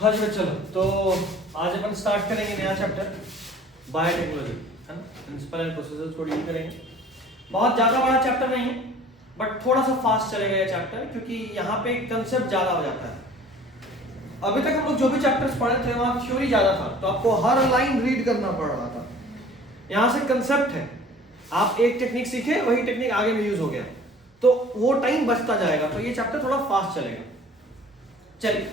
हाँ जी चलो, तो आज अपन स्टार्ट करेंगे नया चैप्टर बायोटेक्नोलॉजी, है ना। प्रिंसिपल एंड प्रोसेसेस को डील करेंगे। बहुत ज़्यादा बड़ा चैप्टर नहीं है, बट थोड़ा सा फास्ट चलेगा ये चैप्टर, क्योंकि यहाँ पे कंसेप्ट ज़्यादा हो जाता है। अभी तक हम लोग जो भी चैप्टर्स पढ़े थे वहाँ थ्योरी ज़्यादा था, तो आपको हर लाइन रीड करना पड़ रहा था। यहाँ से कंसेप्ट है, आप एक टेक्निक सीखे, वही टेक्निक आगे में यूज हो गया, तो वो टाइम बचता जाएगा, तो ये चैप्टर थोड़ा फास्ट चलेगा। चलिए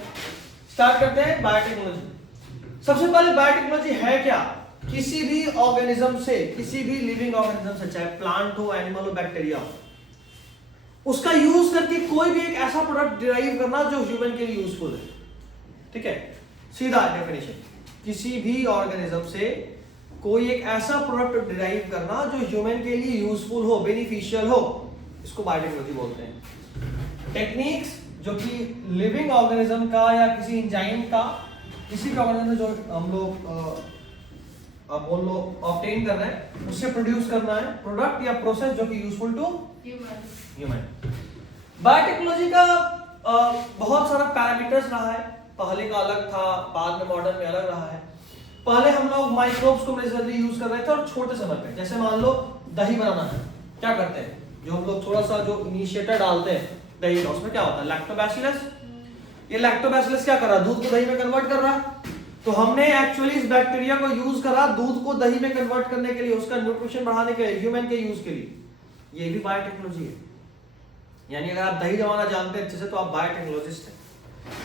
स्टार्ट करते हैं बायोटेक्नोलॉजी। सबसे पहले बायोटेक्नोलॉजी है क्या? किसी भी ऑर्गेनिज्म से, किसी भी लिविंग ऑर्गेनिज्म से, चाहे प्लांट हो, एनिमल हो, बैक्टीरिया हो, उसका यूज करके कोई भी एक ऐसा प्रोडक्ट डिराइव करना जो ह्यूमन के लिए यूजफुल है। ठीक है, सीधा डेफिनेशन, किसी भी ऑर्गेनिज्म से कोई एक ऐसा प्रोडक्ट डिराइव करना जो ह्यूमन के लिए यूजफुल हो, बेनिफिशियल हो, इसको बायोटेक्नोलॉजी बोलते हैं। टेक्निक्स जो कि लिविंग ऑर्गेनिज्म का या किसी एंजाइम का, किसी भी ऑर्गेनिज्म जो हम लोग बोल लो ऑब्टेन कर रहे हैं, उससे प्रोड्यूस करना है प्रोडक्ट या प्रोसेस जो कि यूजफुल टू ह्यूमन। बायोटेक्नोलॉजी का बहुत सारा पैरामीटर्स रहा है। पहले का अलग था, बाद में मॉडर्न में अलग रहा है। पहले हम लोग माइक्रोब्स को मेजरली यूज कर रहे थे और छोटे समय पे, जैसे मान लो दही बनाना है, क्या करते हैं, जो हम लोग थोड़ा सा जो इनिशिएटर डालते हैं दही का, उसमें क्या होता है, लैक्टोबैसिलस। ये लैक्टोबैसिलस क्या कर रहा है, दूध को दही में कन्वर्ट कर रहा है। तो हमने एक्चुअली इस बैक्टीरिया को यूज करा दूध को दही में कन्वर्ट करने के लिए, उसका न्यूट्रिशन बढ़ाने के लिए, ह्यूमन के यूज के लिए। ये भी बायोटेक्नोलॉजी है। यानी अगर आप दही जमाना जानते हैं अच्छे से तो आप बायोटेक्नोलॉजिस्ट हैं।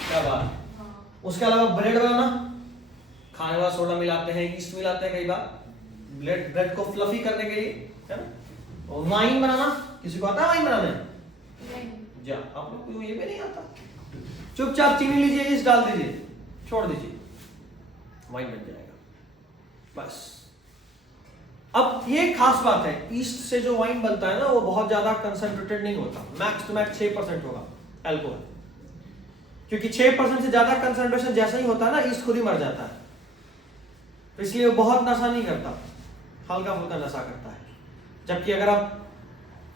क्या बात। उसके अलावा ब्रेड बनाना, खाने वाला सोडा मिलाते हैं, ईस्ट मिलाते हैं कई बार ब्रेड को फ्लफी करने के लिए, है ना। और वाइन बनाना, किसी को आता है वाइन बनाने? जा, आप लोग को ये भी नहीं आता। चुपचाप चीनी लीजिए, ईस्ट डाल दीजिए, छोड़ दीजिए, वाइन बन जाएगा बस। अब ये खास बात है, ईस्ट से जो वाइन बनता है ना, वो बहुत ज्यादा कंसंट्रेटेड नहीं होता, मैक्स टू मैक्स 6% होगा अल्कोहल, क्योंकि 6% से ज्यादा कंसंट्रेशन जैसा ही होता है ना, ईस्ट खुद ही मर जाता है। तो इसलिए वो बहुत नशा नहीं करता, हल्का फुल्का नशा करता है। जबकि अगर आप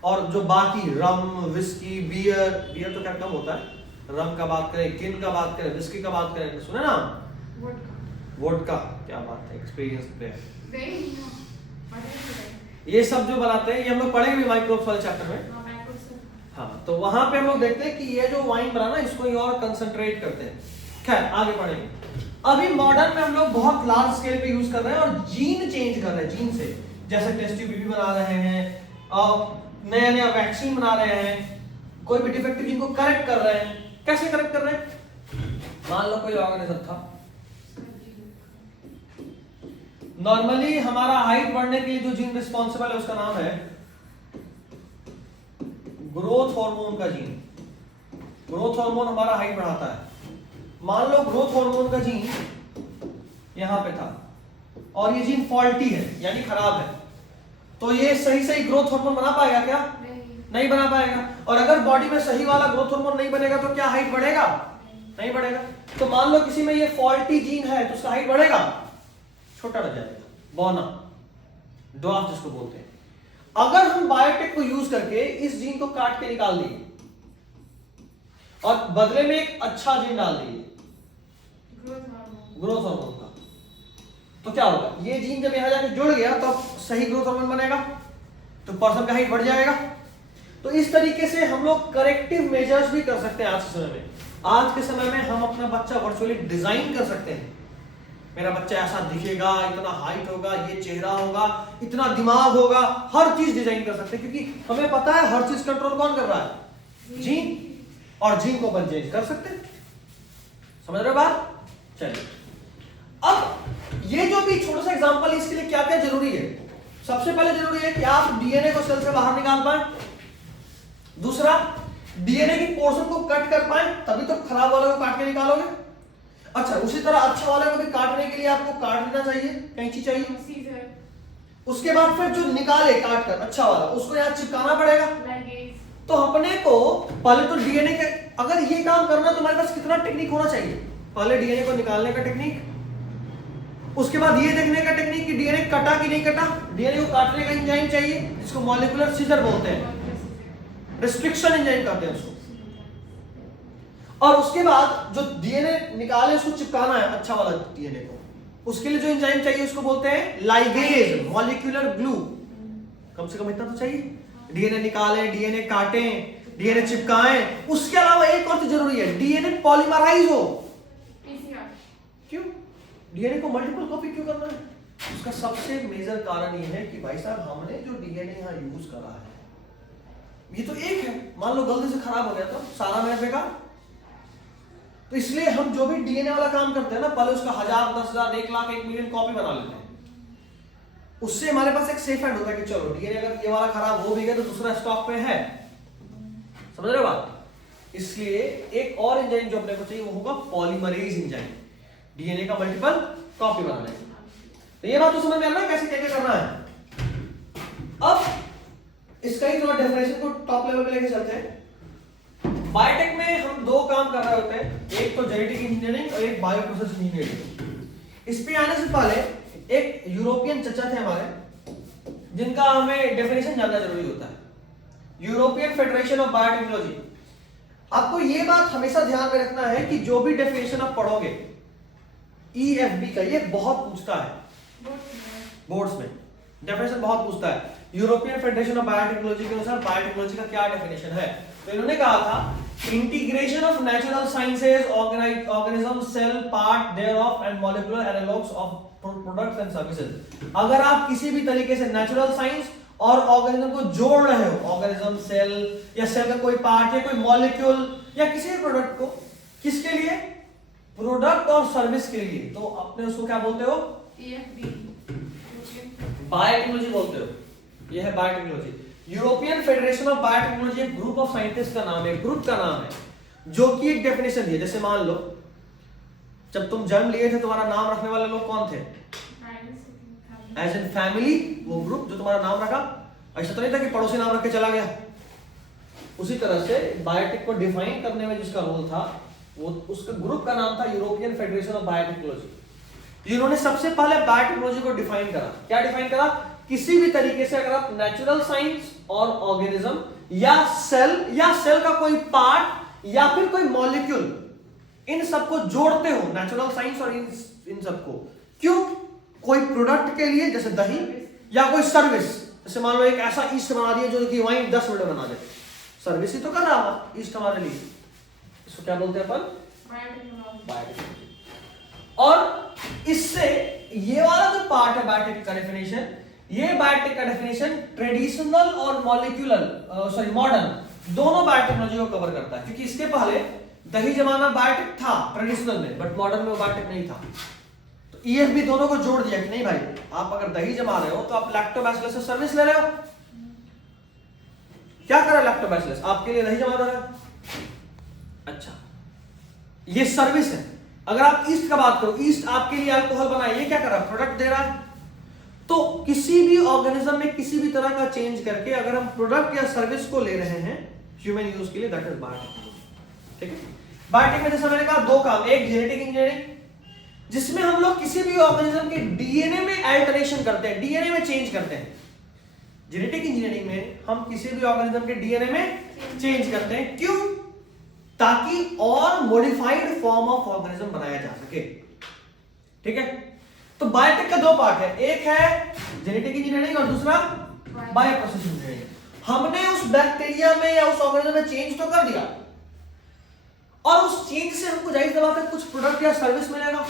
और जो बाकी रम, विस्की, बियर तो क्या कम होता है, रम का बात करें, किन का बात करें, विस्की का बात करें, सुने ना, वोडका, क्या बात है, एक्सपीरियंस पे है। ये सब जो बनाते हैं, ये हम लोग पढ़ेंगे भी माइक्रोब्स वाले चैप्टर में। हाँ, तो वहां पे हम लोग देखते हैं कि ये जो वाइन बनाना, इसको ये और कंसंट्रेट करते हैं। खैर आगे पढ़ेंगे। अभी मॉडर्न में हम लोग बहुत लार्ज स्केल पे यूज कर रहे हैं और जीन चेंज कर रहे हैं, जीन से, जैसे टेस्ट ट्यूब बेबी बना रहे हैं, नया नया वैक्सीन बना रहे हैं, कोई भी डिफेक्टिव जीन को करेक्ट कर रहे हैं। कैसे करेक्ट कर रहे हैं? मान लो कोई ऑर्गेनिज्म था, नॉर्मली हमारा हाइट बढ़ने के लिए जो जीन रिस्पॉन्सिबल है उसका नाम है ग्रोथ हार्मोन का जीन। ग्रोथ हार्मोन हमारा हाइट बढ़ाता है। मान लो ग्रोथ हार्मोन का जीन यहां पे था और ये जीन फॉल्टी है, यानी खराब है, तो ये सही ग्रोथ हार्मोन बना पाएगा क्या? नहीं बना पाएगा। और अगर बॉडी में सही वाला ग्रोथ हार्मोन नहीं बनेगा तो क्या हाइट बढ़ेगा? नहीं बढ़ेगा। तो मान लो किसी में ये फॉल्टी जीन है तो उसका हाइट बढ़ेगा, छोटा रह जाएगा, बौना, ड्वार्फ जिसको बोलते हैं। अगर हम बायोटेक को यूज करके इस जीन को काट के निकाल दिए और बदले में एक अच्छा जीन डाल दिए ग्रोथ हार्मोन का, तो क्या होगा? ये जीन जब यहां जाके जुड़ गया तो सही ग्रोथ हार्मोन बनेगा, तो पर्सन का हाइट बढ़ जाएगा। तो इस तरीके से हम लोग करेक्टिव मेजर्स भी कर सकते हैं आज के समय में। आज के समय में हम अपना बच्चा वर्चुअली डिजाइन कर सकते हैं। मेरा बच्चा ऐसा दिखेगा, इतना हाइट होगा, ये चेहरा होगा, इतना दिमाग होगा, हर चीज डिजाइन कर सकते हैं, क्योंकि हमें पता है हर चीज कंट्रोल कौन कर रहा है? जीन। और जीन को अपन चेंज कर सकते हैं। समझ रहे हो बात? चलिए, अब ये जो भी छोटा सा एग्जांपल है, इसके लिए क्या क्या जरूरी है? सबसे पहले जरूरी है कि आप डीएनए को सेल से बाहर निकाल पाए। दूसरा, डीएनए की पोर्शन को कट कर पाए, तभी तो खराब वाले को काट के निकालोगे। अच्छा, उसी तरह अच्छा वाले को भी काटने के लिए आपको काट लेना चाहिए, कैंची चाहिए। उसके बाद फिर जो निकाले काट कर अच्छा वाला, उसको यहाँ चिपकाना पड़ेगा। तो अपने को पहले तो डीएनए के, अगर ये काम करना तो हमारे पास कितना टेक्निक होना चाहिए? पहले डीएनए को निकालने का टेक्निक, उसके बाद ये देखने का टेक्निक कि डीएनए कटा कि नहीं कटा, डीएनए को काटने का एंजाइम चाहिए जिसको मॉलिक्यूलर सीजर बोलते हैं, रिस्ट्रिक्शन एंजाइम कहते हैं उसको। और उसके बाद जो डीएनए निकाले उसको चिपकाना है अच्छा वाला डीएनए को, उसके लिए जो एंजाइम चाहिए उसको बोलते हैं लाइगेज, मॉलिक्यूलर ग्लू। कम से कम इतना तो चाहिए, डीएनए निकालें, डीएनए काटें, डीएनए चिपकाएं। उसके अलावा एक और चीज जरूरी है, डीएनए पॉलीमराइज हो। क्यों डीएनए को मल्टीपल कॉपी क्यों करना है? उसका सबसे मेजर कारण ये है कि भाई साहब हमने जो डीएनए यहां यूज करा है ये तो एक है, मान लो गलती से खराब हो गया तो सारा मेरा बेकार। तो इसलिए हम जो भी डीएनए वाला काम करते हैं ना, पहले उसका 1000, 10,000, 1 लाख, 1 मिलियन कॉपी बना लेते हैं। उससे हमारे पास एक सेफ हैंड होता है कि चलो डीएनए अगर ये वाला खराब हो भी गया तो दूसरा स्टॉक पे है। समझ रहे हो बात? इसलिए एक और एंजाइम जो अपने को चाहिए वो होगा पॉलीमरेज एंजाइम, डीएनए का मल्टीपल कॉपी बनाने के। तो ये बात तो समझ में आ रहा है कैसे क्या क्या करना है। अब इसका ही थोड़ा डेफिनेशन को टॉप लेवल पे लेके चलते हैं। बायोटेक में हम दो काम कर रहे होते हैं, एक तो जेनेटिक इंजीनियरिंग और एक बायोप्रोसेस इंजीनियरिंग। इस पे आने से पहले एक यूरोपियन चचा थे हमारे, जिनका हमें डेफिनेशन जानना जरूरी होता है। European federation of biotechnology. आपको ये बात हमेशा ध्यान में रखना है कि जो भी डेफिनेशन आप पढ़ोगे EFB का, ये बहुत पूछता है बोर्ड्स में, डेफिनेशन बहुत पूछता है। यूरोपियन फेडरेशन ऑफ बायोटेक्नोलॉजी के अनुसार बायोटेक्नोलॉजी का क्या डेफिनेशन है? तो इन्होंने कहा था integration of natural sciences, organism, cell part thereof and molecular analogs of products and services. अगर आप किसी भी तरीके से नेचुरल साइंस और ऑर्गेनिज्म को जोड़ रहे हो, ऑर्गेनिज्म, सेल या सेल का कोई पार्ट या कोई मॉलिक्यूल या किसी भी प्रोडक्ट को, किसके लिए? प्रोडक्ट और सर्विस के लिए, तो अपने उसको क्या बोलते हो? बायोटेक्नोलॉजी बोलते हो। ये है biotechnology. European federation of biotechnology एक ग्रुप ऑफ साइंटिस्ट का नाम है, ग्रुप का नाम है, जो कि एक डेफिनेशन दिया। जैसे मान लो जब तुम जन्म लिए थे तुम्हारा नाम रखने वाले लोग कौन थे? एज इन फैमिली, वो ग्रुप जो तुम्हारा नाम रखा। ऐसा तो नहीं था कि पड़ोसी नाम रख के चला गया। उसी तरह से बायोटेक को डिफाइन करने में जिसका रोल था, वो उसका ग्रुप का नाम था यूरोपियन फेडरेशन ऑफ बायोटेक्नोलॉजी। जिन्होंने सबसे पहले बायोटेक्नोलॉजी को डिफाइन करा। क्या डिफाइन करा? किसी भी तरीके से अगर आप नेचुरल साइंस और ऑर्गेनिज्म या सेल का कोई पार्ट या फिर कोई मॉलिक्यूल, इन सबको जोड़ते हो, नेचुरल साइंस और इन सबको, क्यों? कोई प्रोडक्ट के लिए, जैसे दही, या कोई सर्विस, जैसे मान लो एक ऐसा ईस्ट बना दिया जो कि वाइन 10 मिनट बना दे, सर्विस ही तो कर रहा है ईस्ट हमारे लिए। इसको क्या बोलते हैं अपन? बायोटेक्नोलॉजी। और इससे ये वाला जो पार्ट है बायोटेक का डेफिनेशन, ये बायोटेक का डेफिनेशन ट्रेडिशनल और मॉडर्न दोनों बायोटेक्नोलॉजी को कवर करता है। क्योंकि इसके पहले दही जमाना बायोटेक था ट्रेडिशनल में, बट मॉडर्न में वो बायोटेक नहीं था। तो EFB दोनों को जोड़ दिया कि नहीं भाई, आप अगर दही जमा रहे हो तो आप लैक्टोबैसिलस से सर्विस ले रहे हो। क्या कर रहा है लैक्टोबैसिलस? आपके लिए दही जमा रहा है। अच्छा, ये सर्विस है। अगर आप ईस्ट का बात करो, ईस्ट आपके लिए अल्कोहल बनाए, ये क्या कर रहा है? प्रोडक्ट दे रहा है। तो किसी भी ऑर्गेनिज्म में किसी भी तरह का चेंज करके अगर हम प्रोडक्ट या सर्विस को ले रहे हैं ह्यूमन यूज के लिए, दैट इज बायोटेक्नोलॉजी। ठीक है। बायोटेक में जैसे मैंने कहा दो काम, एक जेनेटिक इंजीनियरिंग जिसमें हम लोग किसी भी ऑर्गेनिज्म के डीएनए में अल्टरेशन करते हैं, डीएनए में चेंज करते हैं। जेनेटिक इंजीनियरिंग में हम किसी भी ऑर्गेनिज्म के डीएनए में चेंज करते हैं। क्यों? ताकि और मॉडिफाइड फॉर्म ऑफ ऑर्गेनिज्म बनाया जा सके। ठीक है। तो बायोटेक का दो पार्ट है, एक है जेनेटिक इंजीनियरिंग और दूसरा बायोप्रोसेस इंजीनियरिंग। हमने उस बैक्टीरिया में या उस ऑर्गेनिज्म में चेंज तो कर दिया, और उस चेंज से हमको जाहिर सी बात है कुछ प्रोडक्ट या सर्विस मिलेगा।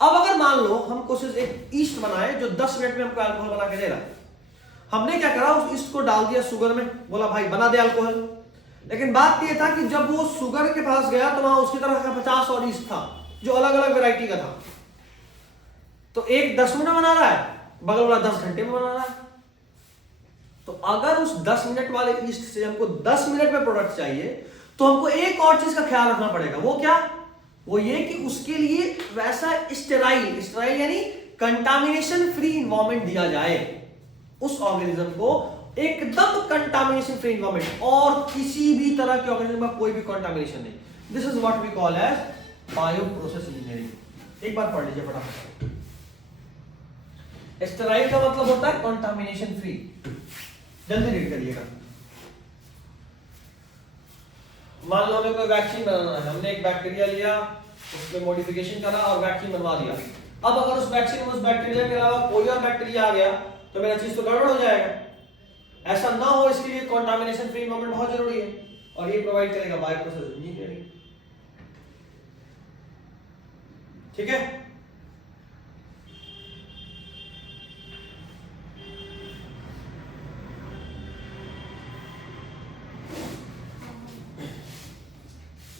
अब अगर मान लो हम कोशिश एक ईस्ट बनाए जो 10 मिनट में हमको अल्कोहल बना के दे रहा है, हमने क्या करा? उस ईस्ट को डाल दिया शुगर में, बोला भाई बना दे अल्कोहल। लेकिन बात यह था कि जब वो शुगर के पास गया तो वहां उसकी तरफ 50 और ईस्ट था जो अलग अलग वैरायटी का था। तो एक 10 मिनट बना रहा है, बगल वाला 10 घंटे में बना रहा है। तो अगर उस 10 मिनट वाले ईस्ट से हमको 10 मिनट में प्रोडक्ट चाहिए तो हमको एक और चीज का ख्याल रखना पड़ेगा। वो क्या? वो ये कि उसके लिए वैसा स्टेराइल यानी कंटामिनेशन फ्री इन्वायरमेंट दिया जाए। उस ऑर्गेनिज्म को एकदम कंटामिनेशन फ्री इन्वायरमेंट, और किसी भी तरह के ऑर्गेनिज्म में कोई भी कंटामिनेशन नहीं। This is what we call as bioprocess engineering. एक बार पढ़ लीजिए फटाफट। स्टेराइल का मतलब होता है कंटामिनेशन फ्री। जल्दी रीड करिएगा। मान लो हमें कोई वैक्सीन बनाना है, हमने एक बैक्टीरिया लिया, उसमें मॉडिफिकेशन करा और वैक्सीन बनवा दिया। अब अगर उस वैक्सीन में उस बैक्टीरिया के अलावा कोई और बैक्टीरिया आ गया तो मेरा चीज तो गड़बड़ हो जाएगा। ऐसा ना हो इसके लिए कंटामिनेशन फ्री एनवायरनमेंट बहुत जरूरी है, और ये प्रोवाइड करेगा बायोप्रोसेस इंजीनियरिंग। ठीक है,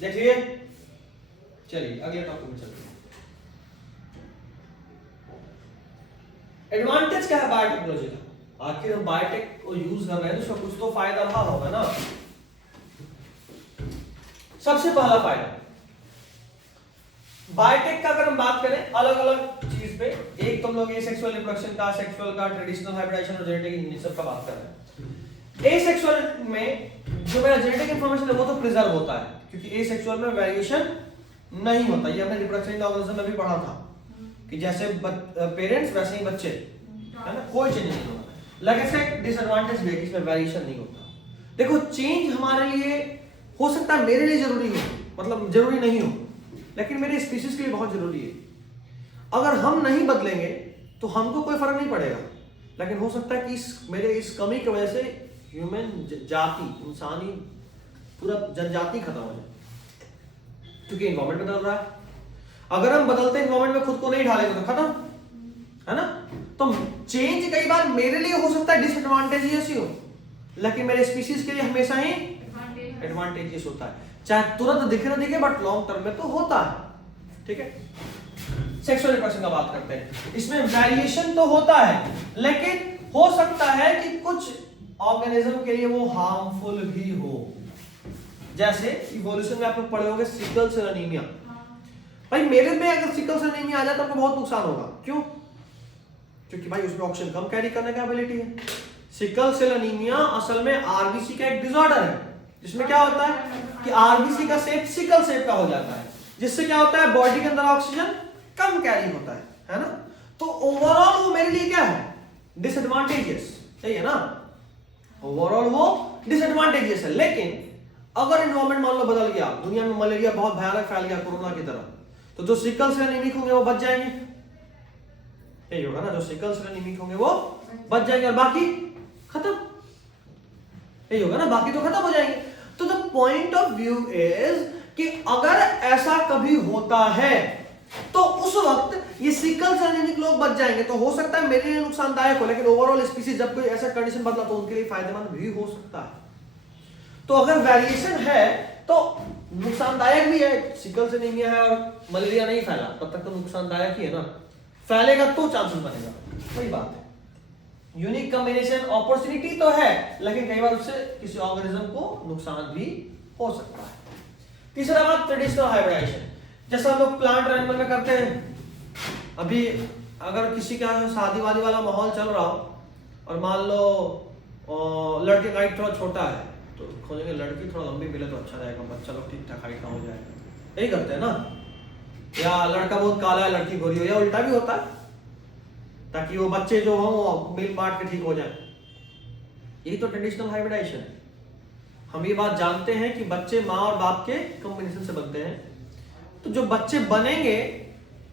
देखिए। चलिए अगले टॉपिक में चलते हैं। एडवांटेज क्या है बायोटेक्नोलॉजी का? आखिर हम बायोटेक को यूज कर रहे हैं तो उसका कुछ तो फायदा रहा होगा ना। सबसे पहला फायदा बायोटेक का अगर हम बात करें अलग अलग चीज पे, एक तुम लोग एसेक्सुअल रिप्रोडक्शन का, सेक्सुअल का, ट्रेडिशनल हाइब्रिडाइजेशन और जेनेटिक इन सब का बात कर रहे हैं। एसेक्सुअल में जो मेरा जेनेटिक इंफॉर्मेशन है वो तो प्रिजर्व होता है, क्योंकि एसेक्सुअल में वेरिएशन नहीं होता। ये हमने रिप्रोडक्शन ऑर्गेनिज्म में भी पढ़ा था कि जैसे पेरेंट्स वैसे ही बच्चे, है ना, कोई चेंज नहीं होता। लेकिन इसका एक डिसएडवांटेज भी है कि इसमें वेरिएशन नहीं होता। देखो चेंज हमारे लिए हो सकता है, मेरे लिए जरूरी है, मतलब जरूरी नहीं हो, लेकिन मेरे स्पीशीज के लिए बहुत जरूरी है। अगर हम नहीं बदलेंगे तो हमको कोई फर्क नहीं पड़ेगा, लेकिन हो सकता है कि मेरे इस कमी की वजह से ह्यूमन जाति, इंसानी पूरा जनजाति खत्म हो जाए, क्योंकि एनवायरमेंट बदल रहा है। अगर हम बदलते एनवायरमेंट में खुद को नहीं ढालेंगे तो खत्म, है ना। तो चेंज कई बार मेरे लिए हो सकता है डिसएडवांटेजियस ही हो, लेकिन मेरे स्पीशीज के लिए हमेशा ही एडवांटेजियस होता है, चाहे तुरंत दिखे ना दिखे, बट लॉन्ग टर्म में तो होता है। ठीक है, सेक्सुअल रिप्रोडक्शन का बात करते हैं। इसमें वेरिएशन तो होता है, लेकिन हो सकता है कि कुछ ऑर्गेनिज्म के लिए वो हार्मफुल भी हो। जैसे इवोल्यूशन में आप लोग पढ़े होंगे सिकल सेल एनीमिया। भाई मेरे में अगर सिकल सेल एनीमिया आ जाए तो आपको बहुत नुकसान होगा। क्यों? क्योंकि भाई उसमें ऑक्सीजन कम कैरी करने का एबिलिटी है। सिकल सेल एनीमिया असल में आरबीसी का एक डिसऑर्डर है, जिसमें क्या होता है कि आरबीसी का शेप सिकल शेप का हो जाता है, जिससे क्या होता है बॉडी के अंदर ऑक्सीजन कम कैरी होता है ना। तो ओवरऑल वो मेरे लिए क्या है, डिसएडवांटेजियस, सही है ना। ओवरऑल वो डिसएडवांटेजियस है। लेकिन अगर एनवायरमेंट मान लो बदल गया, दुनिया में मलेरिया बहुत भयानक फैल गया कोरोना की तरह, तो जो सिकल सेल एनीमिक होंगे वो बच जाएंगे, यही होगा ना। जो सिकल सेल एनीमिक होंगे वो बच जाएंगे और बाकी खत्म, यही होगा ना, बाकी तो खत्म हो जाएंगे। तो the point of view is कि अगर ऐसा कभी होता है तो उस वक्त ये सिकल सेल एनीमिक लोग बच जाएंगे। तो हो सकता है मेरे लिए नुकसानदायक हो, लेकिन ओवरऑल स्पीशीज जब कोई ऐसा कंडीशन बदला तो उनके लिए फायदेमंद भी हो सकता है। तो अगर वेरिएशन है तो नुकसानदायक भी है। सिकल सेल एनीमिया है और मलेरिया नहीं फैला तब तक तो नुकसानदायक ही है ना, फैलेगा तो चांसेस बनेगा, वही बात है। यूनिक कॉम्बिनेशन अपॉर्चुनिटी तो है, लेकिन कई बार उससे किसी ऑर्गेनिज्म को नुकसान भी हो सकता है। तीसरा बात ट्रेडिशनल हाइब्रिडाइजेशन, जैसा हम लोग प्लांट और एनिमल में करते हैं। अभी अगर किसी का शादी वादी वाला माहौल चल रहा हो और मान लो लड़के का हाइट थोड़ा छोटा है तो खोजेंगे लड़की थोड़ा लंबी मिले तो अच्छा रहेगा, बच्चा लोग ठीक ठाक हाइट का हो जाएगा, यही करते हैं ना। या लड़का बहुत काला है लड़की गोरी हो, या उल्टा भी होता है, ताकि वो बच्चे जो हो वो मिल बांट के ठीक हो जाए। यही तो ट्रेडिशनल हाइब्रिडाइजेशन है। हम ये बात जानते हैं कि बच्चे माँ और बाप के कॉम्बिनेशन से बनते हैं, तो जो बच्चे बनेंगे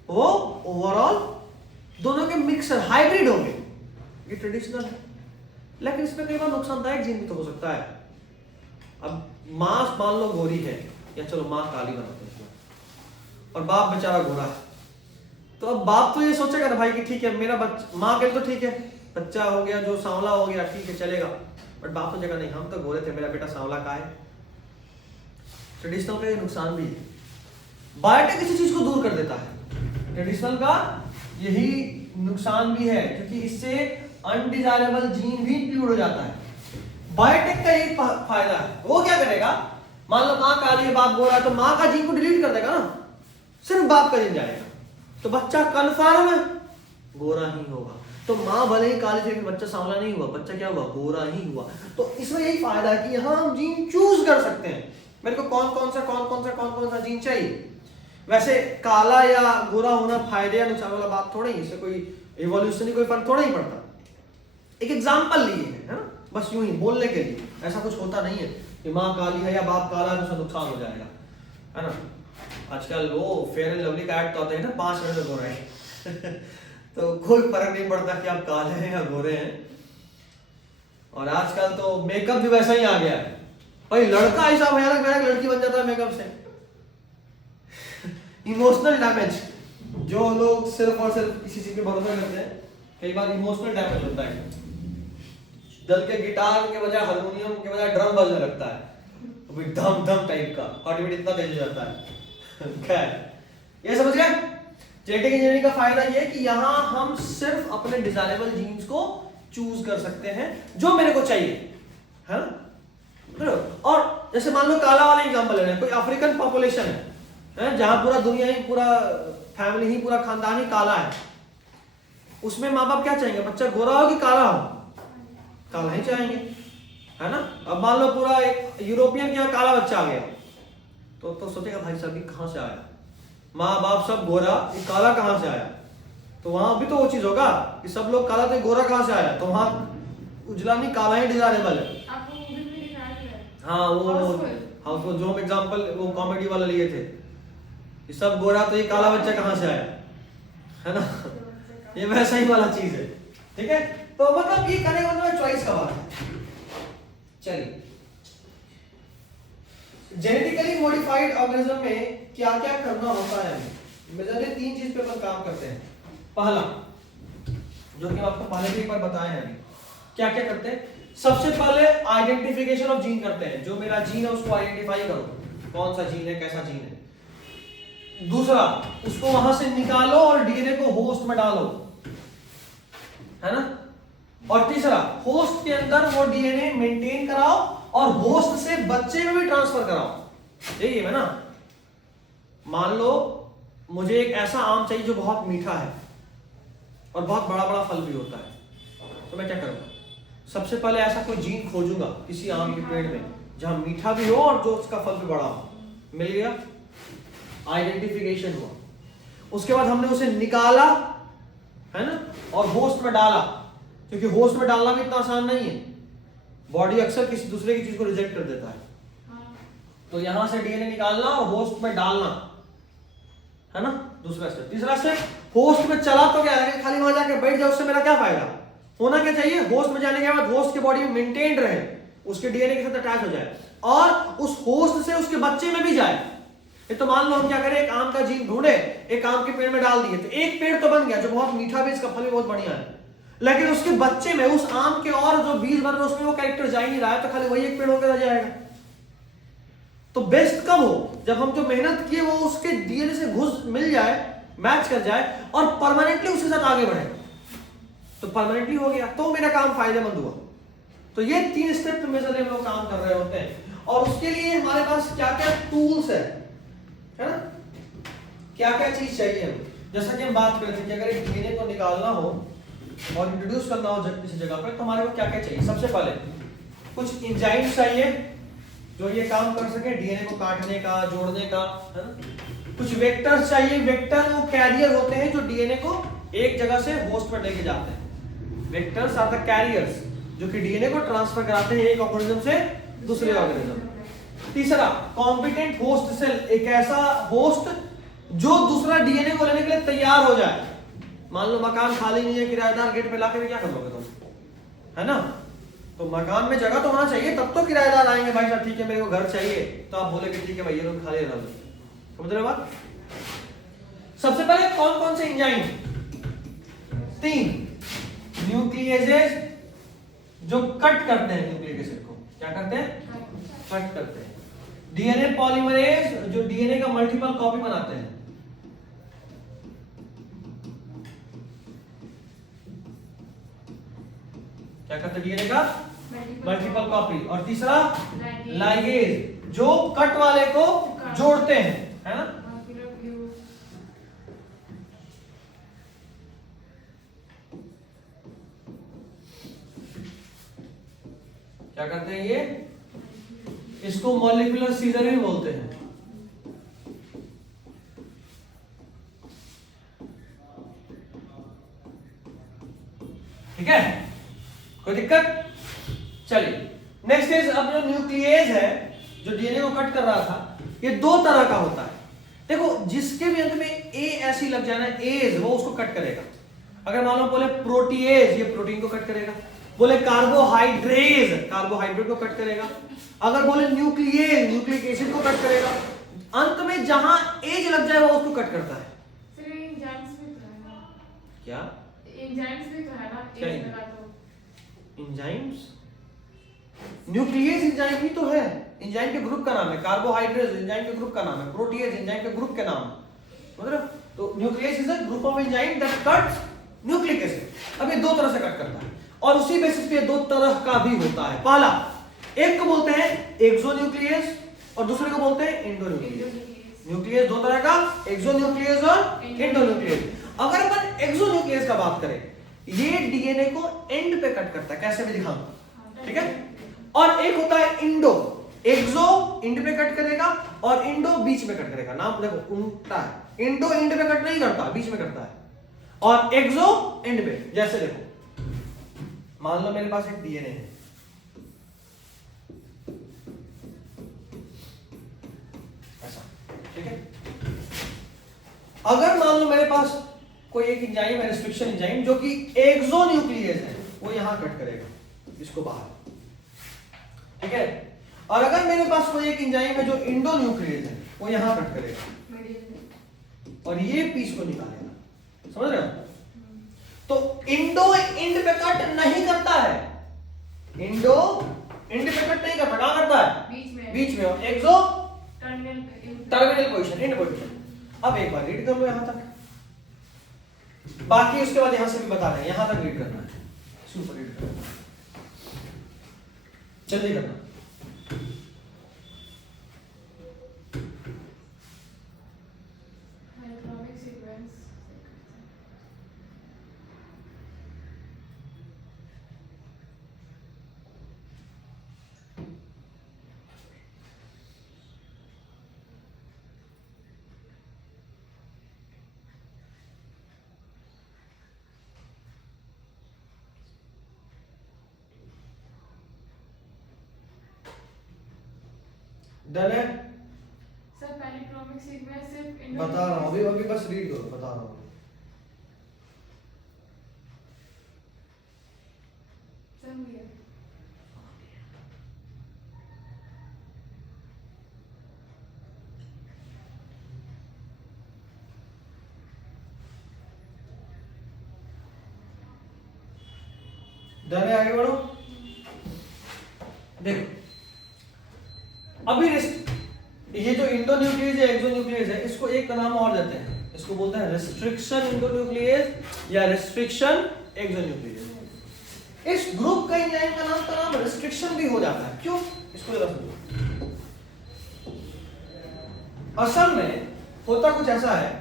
वो ओवरऑल दोनों के मिक्सर हाइब्रिड होंगे, ये ट्रेडिशनल है। लेकिन इसमें कई बार नुकसानदायक जीन भी तो हो सकता है। अब माँ मान लो गोरी है, या चलो माँ काली बनाते हैं और बाप बेचारा गोरा है, तो अब बाप तो ये सोचेगा ना भाई कि ठीक है मेरा बच्चा, माँ के लिए तो ठीक है बच्चा हो गया जो सांवला हो गया ठीक है चलेगा, बट बाप सोचेगा नहीं हम तो गोरे थे मेरा बेटा सांवला का है। ट्रेडिशनल का ये नुकसान भी है। बायोटेक किसी चीज को दूर कर देता है, ट्रेडिशनल का यही नुकसान भी है, क्योंकि इससे अनडिजायरेबल जीन भी इंक्लूड हो जाता है। बायोटेक का एक फायदा है, वो क्या करेगा, मान लो माँ काली है बाप गोरा है, तो माँ का जीन को डिलीट कर देगा ना, सिर्फ बाप का जीन जाएगा, तो बच्चा कन्फर्म है गोरा ही होगा। तो माँ भले ही काली थी लेकिन बच्चा सांवला नहीं हुआ, बच्चा क्या हुआ, गोरा ही हुआ। तो इसमें यही फायदा है कि यहाँ हम जीन चूज कर सकते हैं, मेरे को कौन कौन सा जीन चाहिए। वैसे काला या गोरा होना फायदे या नुकसान वाला बात थोड़ा ही, इससे कोई इवोल्यूशनरी कोई फर्क थोड़ा ही पड़ता। एक एग्जांपल लिए है ना, बस यूं ही बोलने के लिए, ऐसा कुछ होता नहीं है। कि माँ काली है या बाप काला है तो उसका नुकसान हो जाएगा, है ना। आजकल वो फेयर एंड लवली का ऐड तो आता है ना, 5 मिनट में गोरा है तो कोई फर्क नहीं पड़ता कि आप काले हैं या गोरे हैं। और आजकल तो मेकअप भी वैसा ही आ गया है भाई, लड़का ऐसा भयानक भयानक लड़की बन जाता है मेकअप से। इमोशनल डैमेज, जो लोग सिर्फ और सिर्फ इसी चीज पे भरोसा करते हैं, कई बार इमोशनल डैमेज होता है। दिल के गिटार के बजाय हारमोनियम के बजाय ड्रम बजने लगता है, तो धम धम टाइप का, हार्ट बीट इतना तेज हो जाता है। खैर ये समझ गए। जेनेटिक इंजीनियरिंग का फायदा ये कि यहाँ हम सिर्फ अपने डिजायरेबल जीन्स को चूज कर सकते हैं जो मेरे को चाहिए, है ना। और जैसे मान लो काला वाला एग्जांपल ले रहे हैं, कोई अफ्रीकन पॉपुलेशन है जहां पूरा दुनिया ही, पूरा फैमिली ही, पूरा खानदान ही काला है, उसमें माँ बाप क्या चाहेंगे, बच्चा गोरा हो कि काला हो? काला ही चाहेंगे, है ना। अब मान लो पूरा एक यूरोपियन के यहाँ काला बच्चा आ गया तो सोचेगा भाई साहब ये कहाँ से आया, माँ बाप सब गोरा, ये काला कहाँ से आया। तो वहां भी तो वो चीज होगा कि सब लोग काला थे, गोरा कहाँ से आया, तो वहां उजला नहीं काला ही डिजायरेबल है। हाँ वो जो हम एग्जांपल वो कॉमेडी वाला लिए थे कि सब गोरा तो ये काला बच्चा कहाँ से आया, है ना। ये वैसा ही वाला चीज है, ठीक है। तो मतलब ये करेगा मतलब चॉइस का बात है। चलिए, जेनेटिकली मॉडिफाइड ऑर्गेनिज्म में क्या क्या करना होता है, मेजरली 3 चीज पे अपन काम करते हैं। पहला, जो कि आपको पहले भी एक बार बताया है, क्या क्या करते हैं। सबसे पहले आइडेंटिफिकेशन ऑफ जीन करते हैं, जो मेरा जीन है उसको आइडेंटिफाई करो, कौन सा जीन है, कैसा जीन है। दूसरा, उसको वहां से निकालो और डीएनए को होस्ट में डालो, है ना। और तीसरा, होस्ट के अंदर वो डीएनए मेंटेन कराओ और होस्ट से बच्चे में भी ट्रांसफर कराओ। यही है ना। मान लो मुझे एक ऐसा आम चाहिए जो बहुत मीठा है और बहुत बड़ा बड़ा फल भी होता है, तो मैं क्या करूंगा, सबसे पहले ऐसा कोई जीन खोजूंगा किसी आम के पेड़ में जहां मीठा भी हो और जो उसका फल भी बड़ा हो। मिल गया, आइडेंटिफिकेशन हुआ। उसके बाद हमने उसे निकाला, है ना, और होस्ट में डाला, क्योंकि होस्ट में डालना भी इतना आसान नहीं है, बॉडी अक्सर किसी दूसरे की चीज को रिजेक्ट कर देता है। तो यहां से डीएनए निकालना और होस्ट में डालना, है ना, दूसरा स्टेप। तीसरा स्टेप, होस्ट में चला तो क्या है, खाली वहां जाके बैठ जाए, उससे मेरा क्या फायदा। होना क्या चाहिए, होस्ट में जाने के बाद होस्ट की बॉडी में मेंटेन रहे, उसके डीएनए के साथ अटैच हो जाए और उस होस्ट से उसके बच्चे में भी जाए। ये तो मान लो हम क्या करें, एक आम का जीन ढूंढे, एक आम के पेड़ में डाल दिए, तो एक पेड़ तो बन गया जो बहुत मीठा भी, इसका फल भी बहुत बढ़िया है, लेकिन उसके बच्चे में, उस आम के और जो बीज बन रहे उसमें वो कैरेक्टर जा ही नहीं रहा है, तो खाली वही एक पेड़ होकर रह जाएगा। तो बेस्ट कब हो, जब हम जो मेहनत किए वो उसके डीएनए से घुस मिल जाए, मैच कर जाए और परमानेंटली उसके साथ आगे बढ़े। तो परमानेंटली हो गया तो मेरा काम फायदेमंद हुआ। तो ये 3 स्टेप पे मेजरली हम लोग काम कर रहे होते हैं। और उसके लिए हमारे पास क्या क्या टूल्स है ना, क्या क्या चीज चाहिए हमें। जैसा कि हम बात कर रहे थे कि अगर एक डीएनए को निकालना हो और इंट्रोड्यूस करना हो किसी जगह पे, तो हमारे को क्या क्या चाहिए। सबसे पहले कुछ एंजाइम्स चाहिए जो ये काम कर सके डीएनए को काटने का, जोड़ने का, है ना। कुछ वेक्टर्स चाहिए, वेक्टर वो कैरियर होते हैं जो डीएनए को एक जगह से होस्ट पर लेके जाते हैं। वेक्टर्स आर द कैरियर्स जो कि डीएनए को ट्रांसफर कराते हैं एक ऑर्गेनिज्म से दूसरे ऑर्गेनिज्म। तीसरा, कॉम्पिटेंट होस्ट सेल, एक ऐसा होस्ट जो दूसरा डीएनए को लेने के लिए तैयार हो जाए। मान लो मकान खाली नहीं है, किराएदार गेट पे लाके भी क्या करोगे तुम, है ना। तो मकान में जगह तो होना चाहिए, तब तो किराएदार आएंगे, भाई साहब ठीक है मेरे को घर चाहिए, तो आप बोले कि ठीक है भाई ये लोग खाली रह लो। समझ रहे हो बात। सबसे पहले कौन कौन से एंजाइम, 3 न्यूक्लियेजेस जो कट करते हैं न्यूक्लिक एसिड को, क्या करते हैं, कट करते हैं। डीएनए पॉलीमरेज जो डीएनए का मल्टीपल कॉपी बनाते हैं। क्या करते हैं, डीएनए का मल्टीपल कॉपी। और तीसरा, लाइगेज जो कट वाले को जोड़ते हैं, है ना। क्या करते हैं ये, इसको मॉलिक्यूलर सीजर भी बोलते हैं। ठीक है, कोई दिक्कत। चलिए नेक्स्ट इज, अब जो न्यूक्लियस है जो डीएनए को कट कर रहा था, ये दो तरह का होता है। देखो जिसके भी अंत में ए ऐसी लग जाना एज, वो उसको कट करेगा। अगर मान लो बोले प्रोटीएज, ये प्रोटीन को कट करेगा। बोले कार्बोहाइड्रेज, कार्बोहाइड्रेट को कट करेगा। अगर बोले न्यूक्लियस, न्यूक्लिक एसिड को कट करेगा। अंत में जहां एज लग जाए वो उसको कट करता है। क्या एंजाइम्स भी तो है ना, क्या एज लगा तो एंजाइम्स, न्यूक्लियस एंजाइम ही तो है। एंजाइम के ग्रुप का नाम है। कार्बोहाइड्रेट एंजाइम के ग्रुप का नाम है। प्रोटीएज एंजाइम के ग्रुप के नाम है। मतलब तो nucleus is a group of enzyme that cuts nucleic acid. अब ये दो तरह से कट करता है और उसी बेसिस पे दो तरह का भी होता है। पहला, एक को बोलते हैं एक्सोन्यूक्लियस और दूसरे को बोलते हैं एंडोन्यूक्लियस। न्यूक्लियस दो तरह का, एक्सोन्यूक्लियस और एंडोन्यूक्लियस। अगर अपन एक्सोन्यूक्लियस का बात करें, ये डीएनए को एंड पे कट करता है, कैसे भी दिखाऊंगा, ठीक है। और एक होता है इंडो, एक्सो एंड पे कट करेगा और इंडो बीच में कट करेगा। नाम देखो उल्टा है, इंडो एंड पे कट नहीं करता, बीच में करता है। और एक्सो एंड पे, जैसे देखो मान लो मेरे पास एक डीएनए है, ऐसा, ठीक है। अगर मान लो मेरे पास कोई एक एंजाइम है, रिस्ट्रिक्शन एंजाइम, जो कि एक्सोन्यूक्लियस है, वो यहां कट करेगा इसको बाहर, ठीक है। और अगर मेरे पास कोई एक एंजाइम है जो इंडोन्यूक्लियस है, वो यहां कट करेगा और ये पीस को निकालेगा। समझ रहे हो? तो इंडो इंड पे कट नहीं करता है, इंडो इंड पे कट नहीं करता, कहां करता है? बीच में। और एक्सो टर्मिनल पोजीशन, इंड पोजीशन। अब एक बार रीड कर लो यहां तक, बाकी उसके बाद यहां से भी बता रहे हैं, यहां तक रीड करना है, सुपर रीड करना है, जल्दी करना। डन है? सर पैलिक्रोमिक सीक्वेंस सिर्फ बता रहा हूँ अभी बस रीड करो, बता रहा हूँ। सर हुई डन है? आगे बढ़ो। देखो अभी ये जो इंडोन्यूक्लियस है, एक्सोन्यूक्लियस है, इसको एक का नाम और देते हैं, इसको बोलते हैं रिस्ट्रिक्शन इंडोन्यूक्लियस या रिस्ट्रिक्शन एक्सोन्यूक्लियस। इस ग्रुप का एंजाइम का नाम रिस्ट्रिक्शन भी हो जाता है। क्यों? इसको जरा समझो। असल में होता कुछ ऐसा है,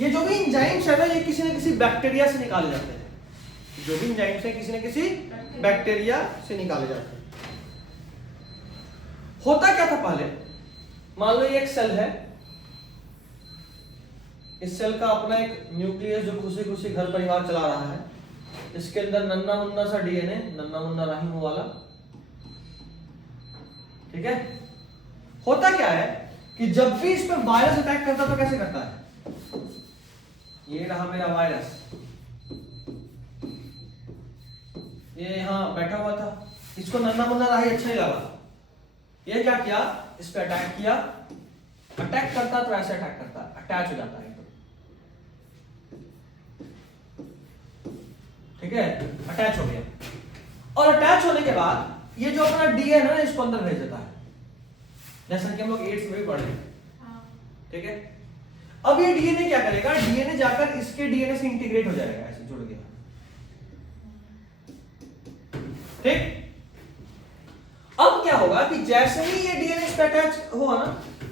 ये जो भी एंजाइम्स है ना, ये किसी न किसी बैक्टीरिया से निकाले जाते हैं। जो भी एंजाइम्स है किसी न किसी बैक्टीरिया से निकाले जाते हैं। होता क्या था पहले, मान लो ये एक सेल है, इस सेल का अपना एक न्यूक्लियस जो खुशी खुशी घर परिवार चला रहा है, इसके अंदर नन्ना मुन्ना सा डीएनए, नन्ना मुन्ना राहिम वाला, ठीक है। होता क्या है कि जब भी इस पर वायरस अटैक करता तो कैसे करता है? ये रहा मेरा वायरस, ये यहां बैठा हुआ था, इसको नन्ना मुन्ना राही अच्छा ही लगा, ये क्या किया, इस पे अटैक किया। अटैक करता तो ऐसे अटैक करता, अटैच हो जाता है, ठीक है, अटैच हो गया। और अटैच होने के बाद ये जो अपना डीएनए है ना, इसको अंदर भेज देता है, जैसा कि हम लोग एड्स में भी पढ़ रहे हैं, ठीक है। अब ये डीएनए क्या करेगा, डीएनए जाकर इसके डीएनए से इंटीग्रेट हो जाएगा, ऐसे जुड़ गया, ठीक। अब क्या होगा कि जैसे ही ये डीएनए इस पे अटैच हुआ ना,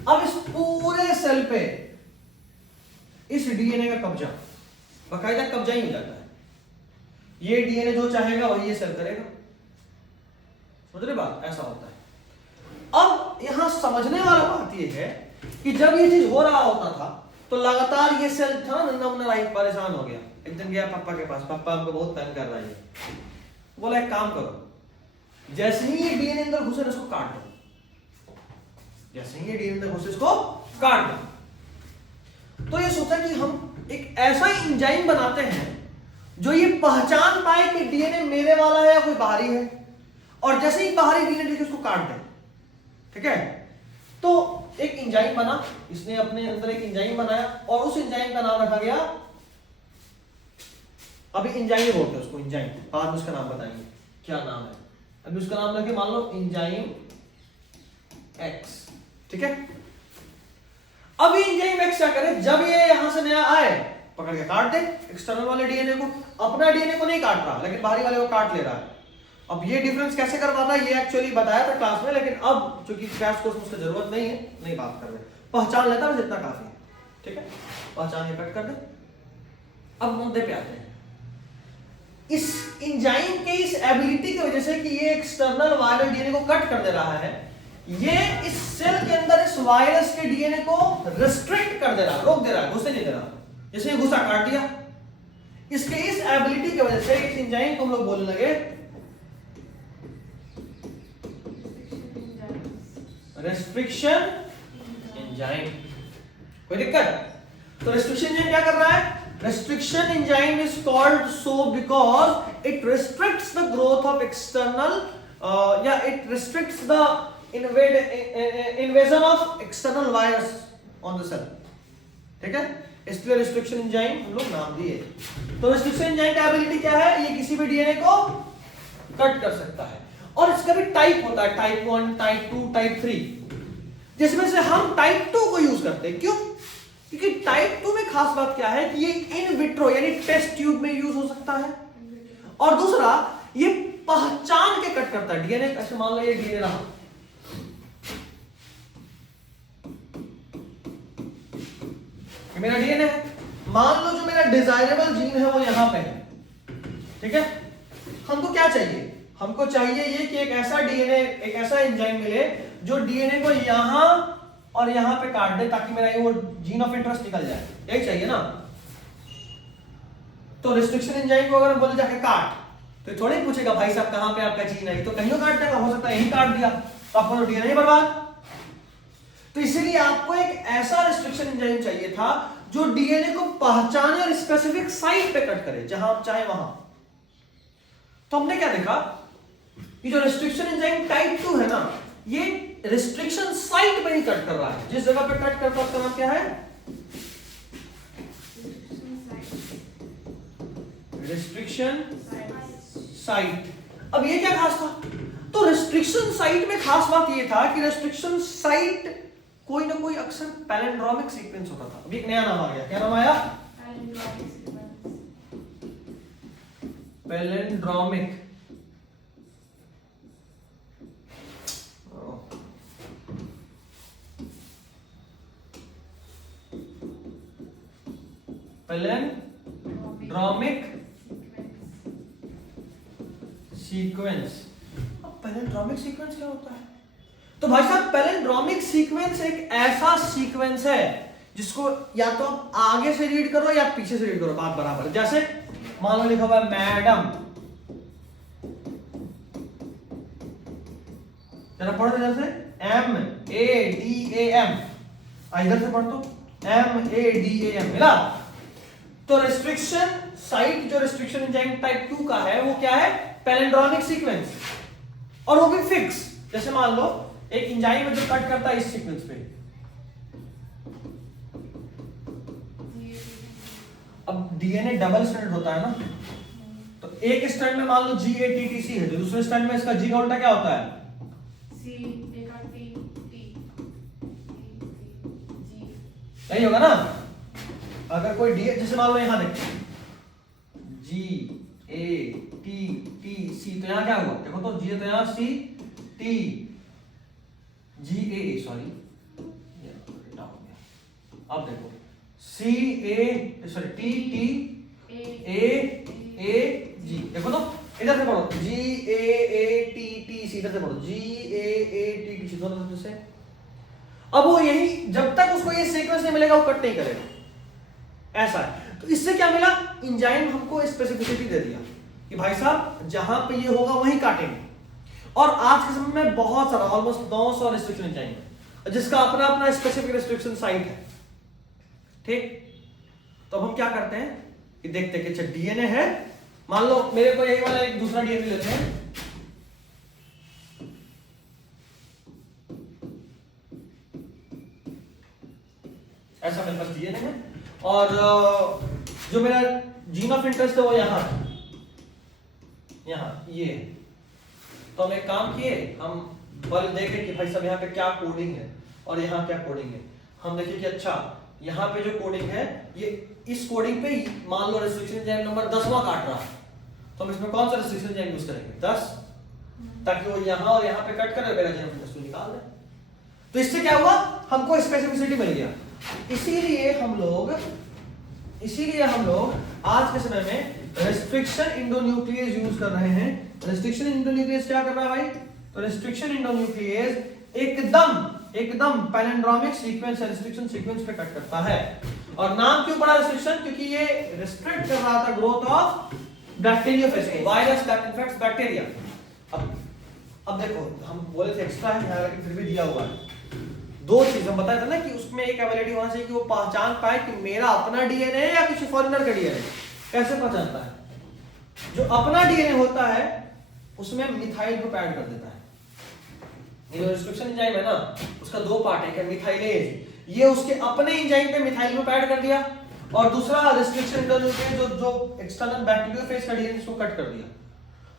अब इस पूरे सेल पे इस डीएनए का कब्जा, बाकायदा कब्जा ही हो जाता है। ये डीएनए जो चाहेगा वही ये सेल करेगा। समझ रहे बात? ऐसा होता है। अब यहां समझने वाला बात ये है कि जब ये चीज हो रहा होता था तो लगातार ये सेल था नन्ना मुन्ना राही परेशान हो गया। एक दिन गया पापा के पास, पापा हमको बहुत तंग कर रहा है, बोला एक काम करो, जैसे ही ये डीएनए अंदर घुसे इसको काट दो, जैसे ही ये डीएनए अंदर घुसे इसको काट दो। तो ये सोचा कि हम एक ऐसा एंजाइम बनाते हैं जो ये पहचान पाए कि डीएनए मेरे वाला है या कोई बाहरी है, और जैसे ही बाहरी डीएनए देखे उसको काट दे। ठीक है, तो एक एंजाइम बना, इसने अपने अंदर एक एंजाइम बनाया और उस एंजाइम का नाम रखा गया, अभी एंजाइम बोलते हैं उसको, एंजाइम, बाद में उसका नाम बताएंगे क्या नाम है। अभी उसका नाम रखे मान लो एंजाइम एक्स। ठीक है, अब ये एंजाइम एक्स क्या करे, जब ये यहां से नया आए पकड़ के काट दे एक्सटर्नल वाले डीएनए को, अपना डीएनए को नहीं काट रहा लेकिन बाहरी वाले को काट ले रहा है। अब ये डिफरेंस कैसे कर पाता है ये एक्चुअली बताया था क्लास में, लेकिन अब चूंकि क्रैश कोर्स में उसकी जरूरत नहीं है, नहीं बात कर रहे, पहचान लेता है जितना काफी है। ठीक है, पहचान ये कट कर दे। अब मुद्दे पे आते हैं, इस एंजाइम के इस एबिलिटी की वजह से कि ये एक्सटर्नल वायरल डीएनए को कट कर दे रहा है, ये इस सेल के अंदर इस वायरस के डीएनए को रिस्ट्रिक्ट कर दे रहा है, रोक दे रहा है, घुसने नहीं दे रहा। जैसे ये घुसा काट दिया, इसके इस एबिलिटी की वजह से इस एंजाइम को हम लोग बोलने लगे रेस्ट्रिक्शन एंजाइम। कोई दिक्कत? तो रेस्ट्रिक्शन एंजाइम क्या कर रहा है, restriction enzyme is called so because it restricts the growth of external it restricts the invasion of external virus on the cell। ठीक है, इसलिए restriction enzyme हम लोग नाम दिए। तो restriction enzyme का एबिलिटी क्या है, ये किसी भी डीएनए को कट कर सकता है, और इसका भी टाइप होता है, टाइप 1, टाइप 2, टाइप 3, जिसमें से हम टाइप 2 को यूज करते हैं। क्यों? क्योंकि टाइप 2 में खास बात क्या है कि ये इन विट्रो यानी टेस्ट ट्यूब में यूज हो सकता है, और दूसरा ये पहचान के कट करता है डीएनए। ऐसे मान लो ये डीएनए रहा, ये मेरा डीएनए है, मान लो जो मेरा डिजायरेबल जीन है वो यहां पे है। ठीक है, हमको क्या चाहिए, हमको चाहिए ये कि एक ऐसा डीएनए, एक ऐसा एंजाइम मिले जो डीएनए को यहां और यहां पे काट दे ताकि मेरा ये वो जीन ऑफ इंटरेस्ट निकल जाए, यही चाहिए ना। तो रिस्ट्रिक्शन एंजाइम को अगर हम बोले जाके काट, तो ये थोड़ी पूछेगा भाई साहब कहां पे आपका जीन है, तो कहीं काट देगा, हो सकता है यही काट दिया तो आपका तो डीएनए बर्बाद। तो इसीलिए आपको एक ऐसा रिस्ट्रिक्शन एंजाइम चाहिए था जो डीएनए को पहचाने और स्पेसिफिक साइट पे कट करे जहां आप चाहे वहां। तो हमने क्या देखा कि जो रिस्ट्रिक्शन एंजाइम टाइप 2 है ना, ये रिस्ट्रिक्शन साइट पे ही कट कर रहा है, जिस जगह पे कट करता है उसका नाम क्या है, रिस्ट्रिक्शन साइट। अब ये क्या खास था, तो रिस्ट्रिक्शन साइट में खास बात ये था कि रिस्ट्रिक्शन साइट कोई ना कोई अक्सर पैलिंड्रोमिक सीक्वेंस होता था। अभी एक नया नाम आ गया, क्या नाम आया, पैलिंड्रोमिक। Palindromic sequence. अब पैलिंड्रोमिक सीक्वेंस क्या होता है, तो भाई साहब पैलिंड्रोमिक सीक्वेंस एक ऐसा सीक्वेंस है जिसको या तो आप आगे से रीड करो या पीछे से रीड करो, बात बराबर। जैसे मान लो लिखा हुआ है मैडम, जरा पढ़ो इधर से, MADAM, इधर से पढ़ दो, MADAM मिला। तो रिस्ट्रिक्शन साइट जो रिस्ट्रिक्शन एंजाइम टाइप 2 का है वो क्या है, पैलिंड्रोमिक सीक्वेंस, और वो भी फिक्स। जैसे मान लो एक एंजाइम जो कट करता है इस सीक्वेंस पे, अब डीएनए डबल स्ट्रैंड होता है ना, तो एक स्ट्रैंड में मान लो GATTC है, तो दूसरे स्ट्रैंड में इसका G का उल्टा क्या होता है, यही होगा ना। अगर कोई डी, जैसे मान लो यहां देखो GATTC, तो यहां क्या हुआ देखो, तो G तो यहां GAA, सॉरी अब देखो TTAG, देखो तो इधर से पढ़ो GAATTC, इधर से पढ़ो GAATTC, दोनों तरफ से। अब वो यही, जब तक उसको ये सीक्वेंस नहीं मिलेगा वो कट नहीं करेगा, ऐसा है। तो इससे क्या मिला, एंजाइम हमको स्पेसिफिसिटी दे दिया कि भाई साहब जहां पे ये होगा वहीं काटेंगे, और आज के समय में बहुत सारा ऑलमोस्ट 900 रेस्ट्रिक्शन एंजाइम है जिसका अपना अपना स्पेसिफिक रेस्ट्रिक्शन साइट है। ठीक, तो अब हम क्या करते हैं कि देखते हैं कि डीएनए है, मान लो मेरे को यही वाला एक दूसरा डीएनए लेते हैं, ऐसा मेरे पास डीएनए है और जो मेरा जीन ऑफ इंटरेस्ट है वो यहाँ ये है। तो हम एक काम किए, हम बल देखे कि भाई सब यहाँ पे क्या कोडिंग है और यहाँ क्या कोडिंग है। हम देखे कि अच्छा यहाँ पे जो कोडिंग है ये इस कोडिंग पे मान लो रेस्ट्रिक्शन एंजाइम नंबर 10वां काट रहा है, तो हम इसमें कौन सा रेस्ट्रिक्शन एंजाइम यूज करेंगे 10, ताकि वो यहाँ और यहाँ पे कट करे मेरा जीन ऑफ इंटरेस्ट निकाल दे। तो इससे क्या हुआ, हमको स्पेसिफिसिटी मिल गया। इसीलिए हम लोग आज के समय में रेस्ट्रिक्शन इंडोन्यूक्लियेज यूज कर रहे हैं। रेस्ट्रिक्शन इंडोन्यूक्लियेज क्या कर रहा है भाई, तो रेस्ट्रिक्शन इंडोन्यूक्लियेज एकदम पैलिंड्रोमिक सीक्वेंस रेस्ट्रिक्शन सीक्वेंस पे कट करता है। और नाम क्यों पड़ा रेस्ट्रिक्शन, क्योंकि ये रिस्ट्रिक्ट कर रहा था ग्रोथ ऑफ बैक्टीरियोफेज को, वायरस दैट इन्फेक्ट्स बैक्टीरिया। अब देखो हम बोले थे एक्स्ट्रा है लेकिन फिर भी दिया हुआ है। दो चीज हम बताया था ना कि उसमें एक एबिलिटी होना चाहिए कि वो पहचान पाए कि मेरा अपना डीएनए है या किसी फॉरेनर का डीएनए। कैसे पहचानता है, जो अपना डीएनए होता है उसमें मिथाइल ग्रुप ऐड कर देता है। ये जो रेस्ट्रिक्शन एंजाइम है ना उसका दो पार्ट है, एक मिथाइलेज, ये उसके अपने एंजाइम पे मिथाइल ग्रुप ऐड कर दिया, और दूसरा रेस्ट्रिक्शन इंडोन्यूक्लियेज जो एक्सटर्नल बैक्टीरियोफेज का डीएनए इसको कट कर दिया।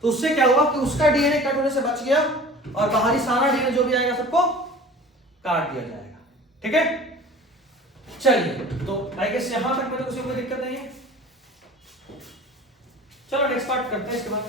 तो उससे क्या हुआ कि उसका डीएनए कट होने से बच गया और बाहरी सारा डीएनए जो भी आएगा सबको काट दिया जाएगा। ठीक है, चलिए तो आई गेस यहां तक मेरे को कोई दिक्कत नहीं है। चलो नेक्स्ट पार्ट करते हैं इसके बाद।